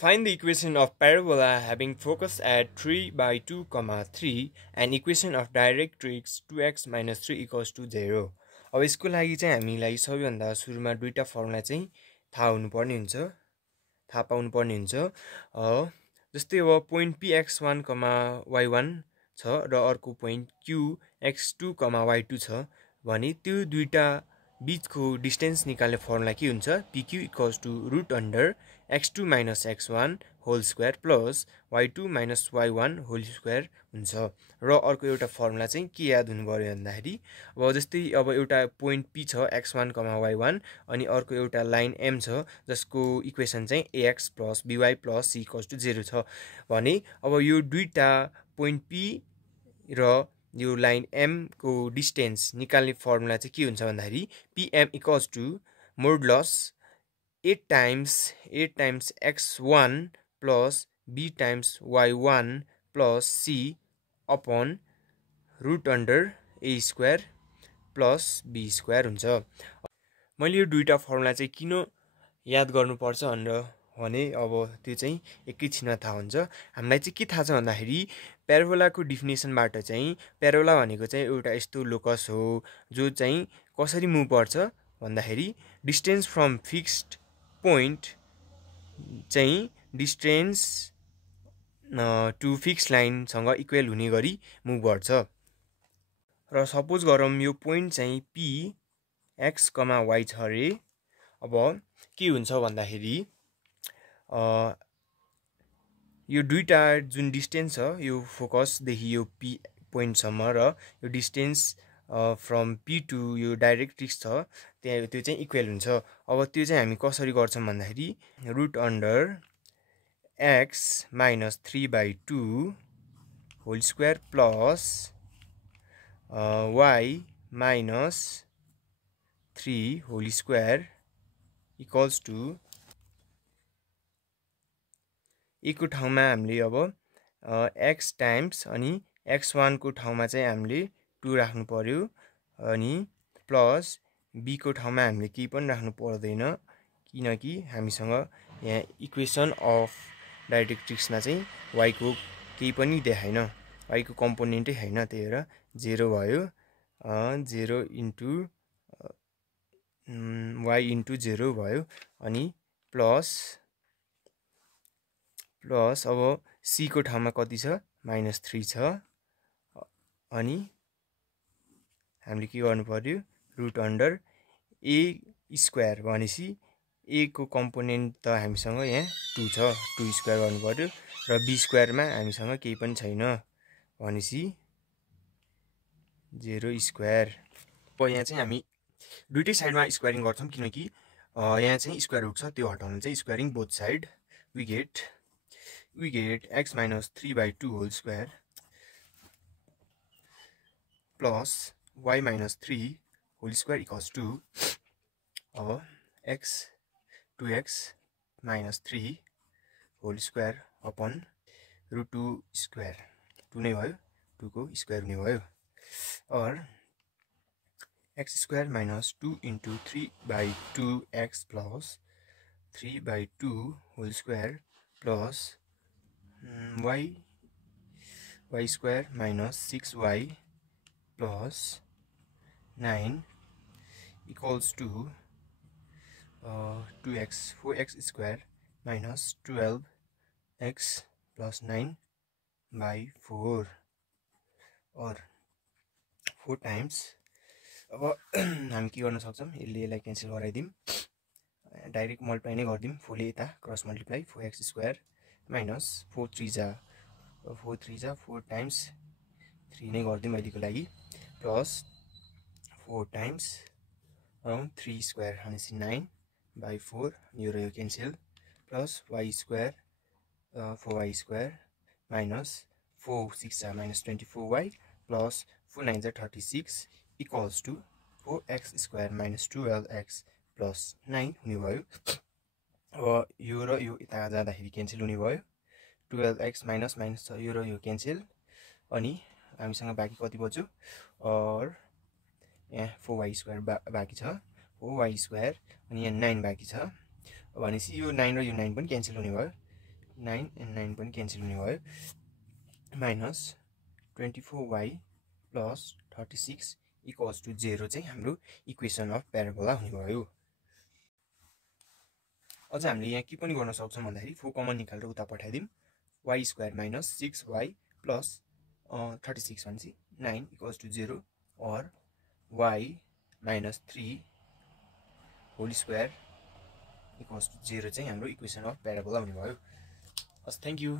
Find the equation of parabola having focus at 3 by 2, 3 and equation of directrix 2x minus 3 equals to 0. अब यसको लागि चाहिँ हामीलाई सबैभन्दा सुरुमा दुईटा फर्मुला चाहिँ थाहा हुनुपर्ने हुन्छ, थाहा पाउनुपर्ने हुन्छ। जस्तै अब पोइन्ट px1, y1 छ र अर्को पोइन्ट qx2, y2 छ भने त्यो दुईटा बीचको डिस्टेन्स निकाल्ने फर्मुला के हुन्छ? pq equals to root under x2 minus x1 whole square plus y2 minus y1 whole square हुन्छ। र अर्को एउटा फर्मुला चाहिँ के याद हुनु पर्यो भन्दाखेरि अब जस्तै अब एउटा पोइन्ट p छ x1, y1 अनि अर्को एउटा लाइन m छ जसको इक्वेसन चाहिँ ax plus by plus c equals to 0 छ भने अब यो दुईटा पोइन्ट p र यो लाइन m को डिस्टेन्स निकाल्ने फर्मुला चाहिँ के हुन्छ भन्दाखेरि pm equals to modulus 8 times x1 plus b times y1 plus c upon root under a square plus b square हुन्छ। मैले यो दुईटा फर्मुला चाहिँ किन याद गर्नुपर्छ भने अब त्यो चाहिँ एकैछिनमा थाहा हुन्छ। हामीलाई चाहिँ के थाहा छ भन्दाखेरि प्याराबोलाको डिफिनेसनबाट चाहिँ प्याराबोला भनेको चाहिँ एउटा यस्तो लोकस हो जो चाहिँ कसरी मुभ गर्छ भन्दाखेरि डिस्टेन्स फ्रम फिक्स्ड पोइन्ट चाहिँ डिस्टेन्स टु फिक्स लाइनसँग इक्वल हुने गरी मुभ गर्छ। र सपोज गरौँ यो पोइन्ट चाहिँ p x, y छ रे। अब के हुन्छ भन्दाखेरि यो दुईटा जुन डिस्टेन्स छ यो फोकसदेखि यो p पोइन्टसम्म र यो डिस्टेन्स फ्रम p टु यो डाइरेक्ट्रिक्स छ त्यो चाहिँ इक्वल हुन्छ। अब त्यो चाहिँ हामी कसरी गर्छौँ भन्दाखेरि root under x minus 3 by 2 whole square plus y minus 3 whole square equals to a को ठाउँमा हामीले अब x टाइम्स अनि x1 को ठाउँमा चाहिँ हामीले 2 राख्नु पर्यो अनि प्लस b को ठाउँमा हामीले केही पनि राख्नु पर्दैन किनकि हामीसँग यहाँ इक्वेसन अफ डाइरेक्ट्रिक्समा चाहिँ y को केही पनि देखाइन, y को कम्पोनेन्टै हैन, त्यही भएर 0 भयो। 0 इन्टु y इन्टु 0 भयो अनि प्लस अब c को ठाउँमा कति छ -3 छ अनि हामीले के गर्नु पर्यो रुट अन्डर a स्क्वायर भनेपछि a को कम्पोनेन्ट त हामीसँग यहाँ 2 छ, 2 स्क्वायर गर्नु पर्यो र b स्क्वायरमा हामीसँग केही पनि छैन भनेपछि 0 स्क्वायर। अब यहाँ चाहिँ हामी दुईटै साइडमा स्क्वायरिङ गर्छौं किनकि यहाँ चाहिँ स्क्वायर रुट छ त्यो हटाउनु चाहिँ squaring both side we get x minus 3 by 2 whole square plus y minus 3 whole square equals to x 2x minus 3 whole square upon root 2 square 2 नै भयो 2 को स्क्वायर हुने भयो और x square minus 2 into 3 by 2x plus 3 by 2 whole square plus y square minus 6y plus 9 equals to 2x 4x square minus 12x plus 9 by 4 or 4 times। अब हामी के गर्न सक्छौं यसलाई क्यान्सल गराइदिम डाइरेक्ट मल्टिप्लाई नै गर्दिम 4 ले यता cross multiply 4x square minus 4 3 जा 4 टाइम्स 3 नै गर्दिम अहिलेको लागि प्लस 4 टाइम्स 3 स्क्वायर भनेपछि 9 by 4 यो र यो cancel plus y square 4y square minus 4 6 जा माइनस 24y प्लस 4 9 जा 36 equals to 4x square minus 12x plus 9 हुने भयो। अब यो र यो यता जाँदाखेरि क्यान्सल हुने भयो 12x माइनस छ यो र यो क्यान्सल अनि हामीसँग बाँकी कति बच्यो और यहाँ 4y स्क्वायर बाँकी छ 4y स्क्वायर अनि यहाँ 9 बाँकी छ भनेपछि यो 9 र यो 9 पनि क्यान्सल हुने भयो 9 and 9 पनि क्यान्सल हुने भयो minus 24y plus 36 equals to 0 चाहिँ हाम्रो इक्वेसन अफ प्याराबोला हुने भयो। अझ हामीले यहाँ के पनि गर्न सक्छौँ भन्दाखेरि 4 कमन निकालेर उता पठाइदिउँ y square minus 6y plus 36 भनेपछि 9 इक्वल्स टु 0 और y minus 3 whole square equals to 0 चाहिँ हाम्रो इक्वेसन अफ प्याराबोला हुने भयो। हस्, थ्याङ्क यू।